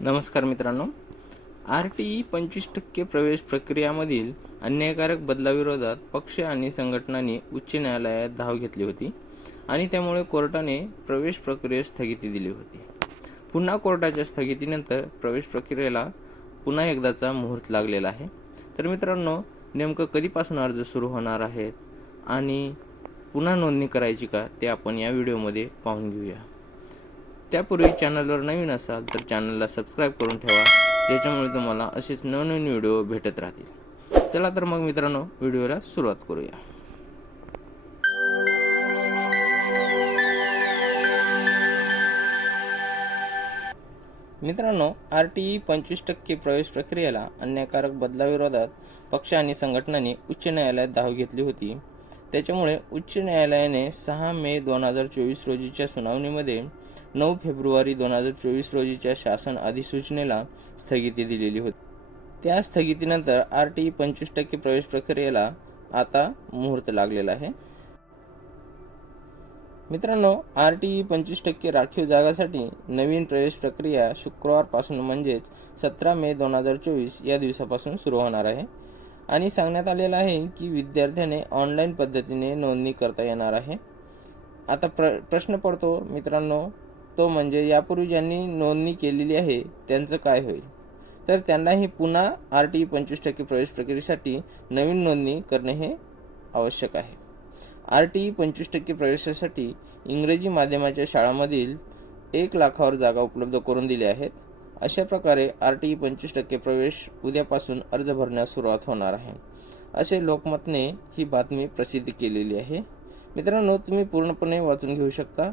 नमस्कार मित्रांनो. R T E पंचवीस टक्के प्रवेश प्रक्रियामधील अन्यायकारक बदलाविरोधात पक्ष आणि संघटनांनी उच्च न्यायालयात धाव घेतली होती आणि त्यामुळे कोर्टाने प्रवेश प्रक्रियेस स्थगिती दिली होती. पुन्हा कोर्टाच्या स्थगितीनंतर प्रवेश प्रक्रियेला पुन्हा एकदाचा मुहूर्त लागलेला आहे. तर मित्रांनो नेमकं कधीपासून अर्ज सुरू होणार आहेत आणि पुन्हा नोंदणी करायची का ते आपण या व्हिडिओमध्ये पाहून घेऊया. त्यापूर्वी चॅनलवर नवीन असाल तर चॅनलला सबस्क्राईब करून ठेवा ज्याच्यामुळे तुम्हाला असेच नवनवीन व्हिडिओ भेटत राहतील. चला तर मग मित्रांनो व्हिडिओला सुरुवात करूया. मित्रांनो आर टी ई पंचवीस टक्के प्रवेश प्रक्रियेला अन्यायकारक बदलाविरोधात पक्ष आणि संघटनांनी उच्च न्यायालयात धाव घेतली होती. त्याच्यामुळे उच्च न्यायालयाने सहा मे दोन हजार चोवीस रोजीच्या सुनावणीमध्ये नऊ फेब्रुवारी दोन हजार चोवीस रोजीच्या शासन अधिसूचनेला स्थगिती दिलेली होती. त्या स्थगितीनंतर आर टी ई पंचवीस टक्के प्रवेश प्रक्रियेला आता मुहूर्त लागलेला आहे. मित्रांनो आर टी ई पंचवीस टक्के राखीव जागासाठी नवीन प्रवेश प्रक्रिया शुक्रवारपासून म्हणजेच सतरा मे दोन हजार चोवीस या दिवसापासून सुरू होणार आहे. आणि सांगण्यात आलेलं आहे की विद्यार्थ्याने ऑनलाईन पद्धतीने नोंदणी करता येणार आहे. आता प्र प्रश्न पडतो मित्रांनो तो म्हणजे यापूर्वी ज्यांनी नोंदणी केलेली आहे त्यांचं काय होईल? तर त्यांनाही पुन्हा आर टी ई पंचवीस टक्के प्रवेश प्रक्रियेसाठी नवीन नोंदणी करणे हे आवश्यक आहे. आर टी ई पंचवीस टक्के प्रवेशासाठी इंग्रजी माध्यमाच्या शाळांमधील एक लाखावर जागा उपलब्ध करून दिल्या आहेत. अशा प्रकारे आर टी ई पंचवीस टक्के प्रवेश उद्यापासून अर्ज भरण्यास सुरुवात होणार आहे. असे लोकमतने ही बातमी प्रसिद्ध केलेली आहे. मित्रांनो तुम्ही पूर्णपणे वाचून घेऊ शकता.